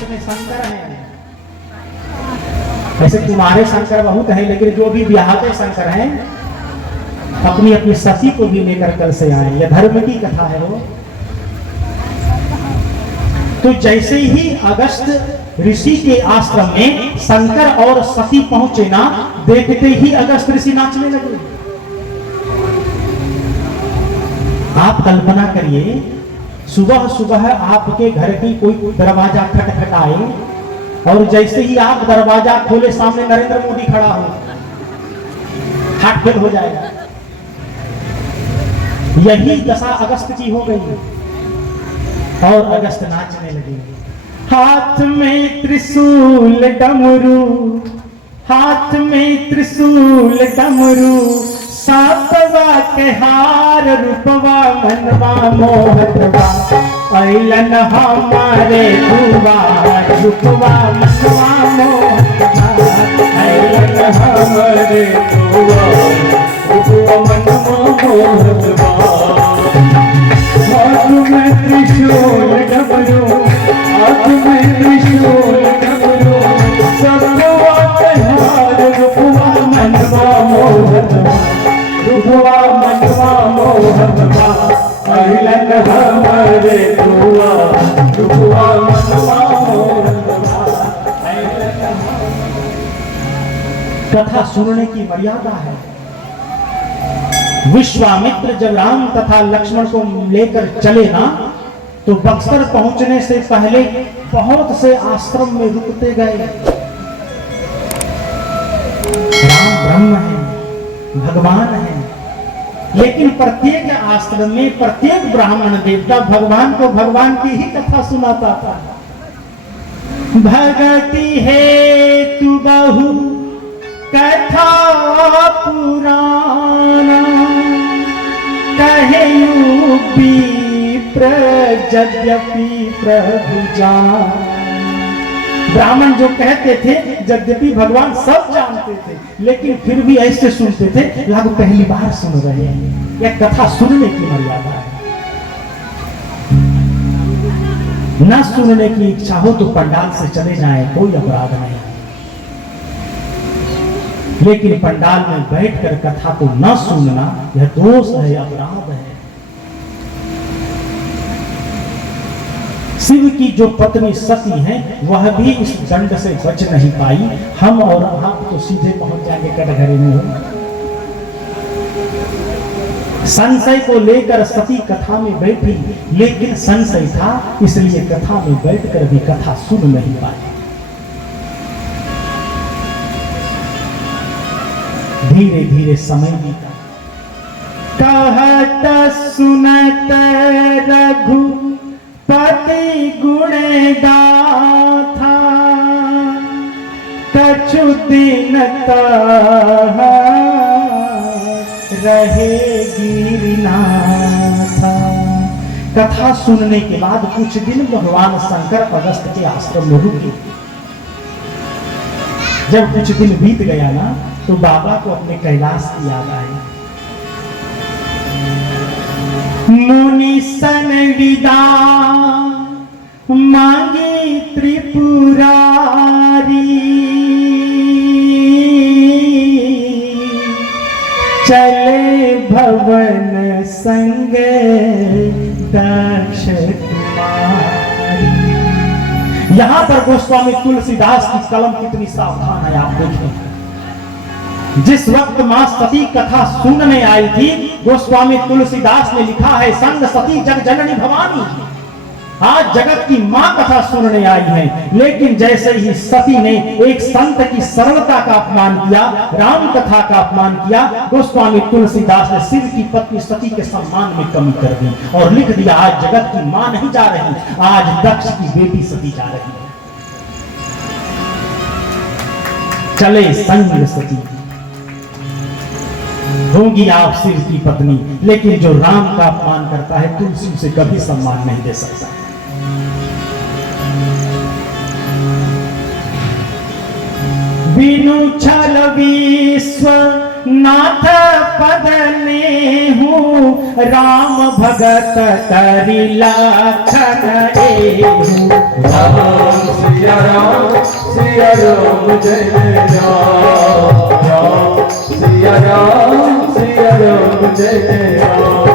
कितने शंकर हैं। वैसे तुम्हारे शंकर बहुत है, लेकिन जो भी ब्याहते शंकर हैं अपनी अपनी सती को भी लेकर कल से आए। यह धर्म की कथा है वो। तो जैसे ही अगस्त ऋषि के आश्रम में शंकर और सती पहुंचे ना, देखते ही अगस्त ऋषि नाचने लगे। आप कल्पना करिए, सुबह सुबह आपके घर की कोई दरवाजा खटखटाए और जैसे ही आप दरवाजा खोले सामने नरेंद्र मोदी खड़ा हो, हार्ट फेल हो जाएगा। यही दशा अगस्त की हो गई और अगस्त नाचने लगे। हाथ में त्रिशूल डमरू, हाथ में त्रिशूल डमरू, सातवा के हार, रूपवा मनवा मोहतवा, ऐलन हमारे दुआर, रूपवा मनवा मोहतवा, ऐलन हमारे दुआर, रूपवा मनवा मोहतवा। हाथ में त्रिशूल डमरू, हाथ में त्रिशूल डमरू, सातवा के हार, रूपवा मनवा मोहतवा, रूपवा मनवा मोहतवा, ऐलन हमारे दुआर, रूपवा मनवा मोहतवा, ऐलन हमारे। कथा सुनने की मर्यादा है। विश्वामित्र जब राम तथा लक्ष्मण को लेकर चले ना, तो बक्सर पहुंचने से पहले बहुत से आश्रम में रुकते गए। राम ब्रह्म है, भगवान है, लेकिन प्रत्येक आश्रम में प्रत्येक ब्राह्मण देवता भगवान को भगवान की ही कथा सुनाता था। भगति है तू बहु कथा पुराना, कहे यद्यपि प्रभु जान। ब्राह्मण जो कहते थे, यद्यपि भगवान सब जानते थे, लेकिन फिर भी ऐसे सुनते थे लागू पहली बार सुन रहे हैं। यह कथा सुनने की मर्यादा है। न सुनने की इच्छा हो तो पंडाल से चले जाएं, कोई अपराध नहीं, लेकिन पंडाल में बैठकर कथा को न सुनना यह दोष है, अपराध है। शिव की जो पत्नी सती है वह भी इस दंड से बच नहीं पाई। हम और आप तो सीधे पहुंच जाएंगे कटघरे में। संशय को लेकर सती कथा में बैठी, लेकिन संशय था इसलिए कथा में बैठकर भी कथा सुन नहीं पाई। धीरे धीरे समय बीता। कहत सुनत रघुपति गुण गाथा, कछु दिन रहे गिरनाथा। कथा सुनने के बाद कुछ दिन भगवान शंकर अगस्त के आश्रम में रुके। जब कुछ दिन बीत गया ना, तो बाबा को अपने कैलाश की याद आई। मुनि सन विदा मांगी त्रिपुरारी, चले भवन संग दक्ष कुमारी। यहां पर गोस्वामी तुलसीदास की कलम कितनी सावधान है, आप देखें। जिस वक्त मां सती कथा सुनने आई थी, गोस्वामी तुलसीदास ने लिखा है, संग सती जग जननी भवानी। आज जगत की मां कथा सुनने आई है, लेकिन जैसे ही सती ने एक संत की सरलता का अपमान किया, राम कथा का अपमान किया, गोस्वामी तुलसीदास ने शिव की पत्नी सती के सम्मान में कमी कर दी और लिख दिया, आज जगत की मां नहीं जा रही, आज दक्ष की बेटी सती जा रही है। चले संग सती, होगी आप शिव की पत्नी, लेकिन जो राम का अपमान करता है तुलसी उसे कभी सम्मान नहीं दे सकता। बिनु छल विश्व नाथ पद ने हूँ, राम भगत करी लखन एहू। राम सिया राम जय जय राम राम सिया राम जय जय राम।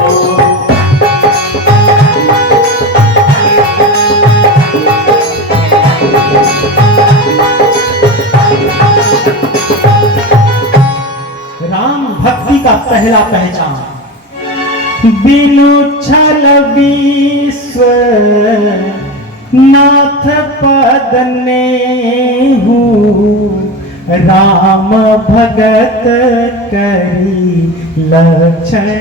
राम भक्ति का पहला पहचान, बिनु छल विश्व नाथ पद नेहु, राम भगत करी लक्षणेहु।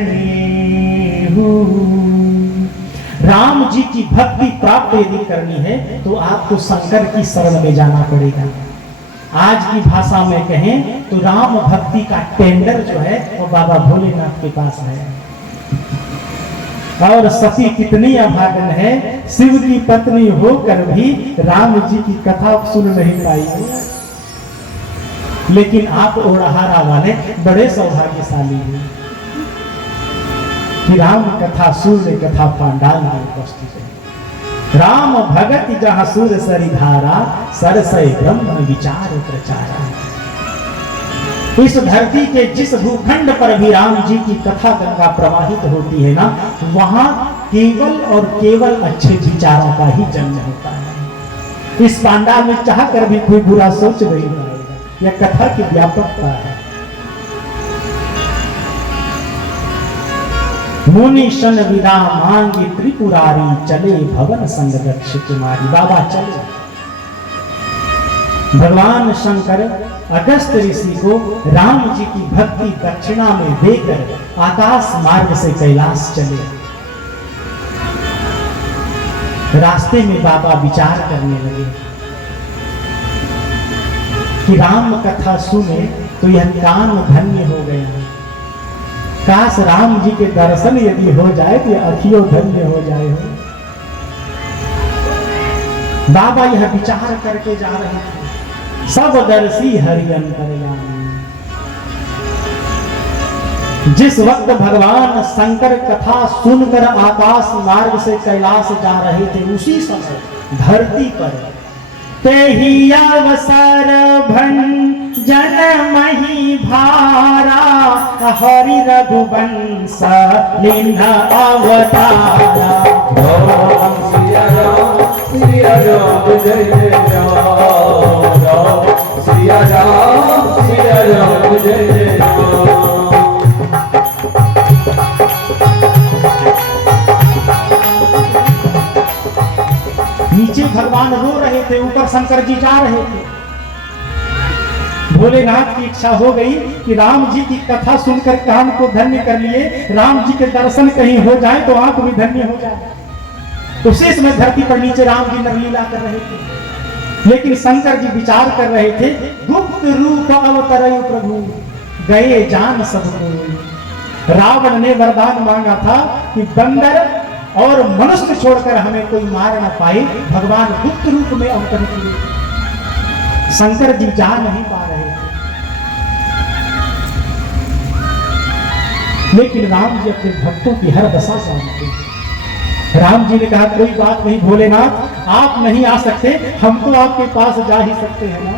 राम जी की भक्ति प्राप्त यदि करनी है तो आपको शंकर की शरण में जाना पड़ेगा। आज की भाषा में कहें तो राम भक्ति का टेंडर जो है वो बाबा भोलेनाथ के पास है। और सती कितनी अभागन है, शिव की पत्नी होकर भी राम जी की कथा सुन नहीं पाई। लेकिन आप ओढ़हारा वाले बड़े सौभाग्यशाली हैं कि राम कथा सूर्य कथा पांडाल में उपस्थित है। राम भगत जहाँ सूर्य सरिधारा, सरसय ब्रह्म विचार प्रचारा। इस धरती के जिस भूखंड पर भी राम जी की कथा गंगा प्रवाहित होती है ना, वहां केवल और केवल अच्छे विचारों का ही जन्म होता है। इस पांडाल में चाह कर भी कोई बुरा सोच नहीं पाएगा। यह कथा की व्यापकता है। मुनि शन विदा मांगी त्रिपुरारी, चले भवन संग दक्ष कुमारी। बाबा चले। भगवान शंकर अगस्त ऋषि को राम जी की भक्ति दक्षिणा में देकर आकाश मार्ग से कैलाश चले। रास्ते में बाबा विचार करने लगे कि राम कथा सुने तो यह कान धन्य हो गया। काश राम जी के दर्शन यदि हो जाए तो यह अखियों धन्य हो जाए हो। बाबा यह विचार करके जा रहे थे। सब दर्शी हरि अंतर्यामी। जिस वक्त भगवान शंकर कथा सुनकर आकाश मार्ग से कैलाश जा रहे थे, उसी समय धरती पर ते ही अवसर भंजन मही भारा, हरि रघुवंश लीन अवतारा। राम सिया राम जय जय राम राम सिया राम जय जय राम। नीचे भगवान रो रहे थे, ऊपर शंकर जी जा रहे थे। भोलेनाथ की इच्छा हो गई कि राम जी की कथा सुनकर कान को धन्य कर लिए, राम जी के दर्शन कहीं हो जाए तो आंख भी धन्य हो जाए। तो उसी समय धरती पर नीचे राम जी नरलीला कर रहे थे। लेकिन शंकर जी विचार कर रहे थे, गुप्त रूप अवतरय प्रभु, गए जान सबको। रावण ने वरदान मांगा था कि बंदर और मनुष्य छोड़कर हमें कोई मार न पाए। भगवान गुप्त रूप में अवतरित हुए। शंकर जी जा नहीं पा रहे थे, लेकिन राम जी अपने भक्तों की हर दशा जानते हैं। राम जी ने कहा, कोई बात नहीं भोलेनाथ, आप नहीं आ सकते, हम तो आपके पास जा ही सकते हैं ना।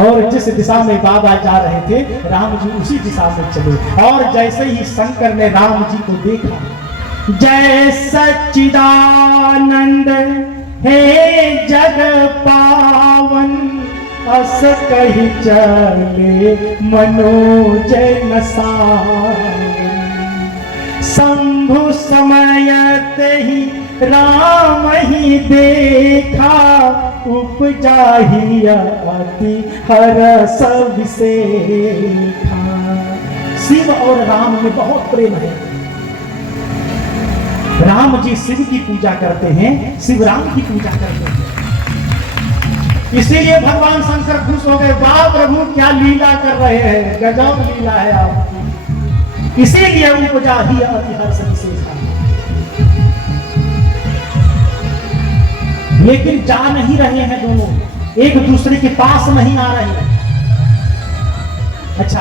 और जिस दिशा में बाबा जा रहे थे, राम जी उसी दिशा में चले। और जैसे ही शंकर ने राम जी को देखा, जय सच्चिदानंद हे जग पावन, अस कही चले मनोजन सावन। शंभु समयत ही राम ही देखा, उपजा ही अति हरस विसेखा। शिव और राम में बहुत प्रेम है। राम जी शिव की पूजा करते हैं, शिव राम की पूजा करते हैं। इसीलिए भगवान शंकर खुश हो गए, वाह प्रभु क्या लीला कर रहे हैं, गजब लीला है आपकी। इसीलिए उपजा ही अति हर्ष विसेखा। लेकिन जा नहीं रहे हैं दोनों, एक दूसरे के पास नहीं आ रहे हैं। अच्छा,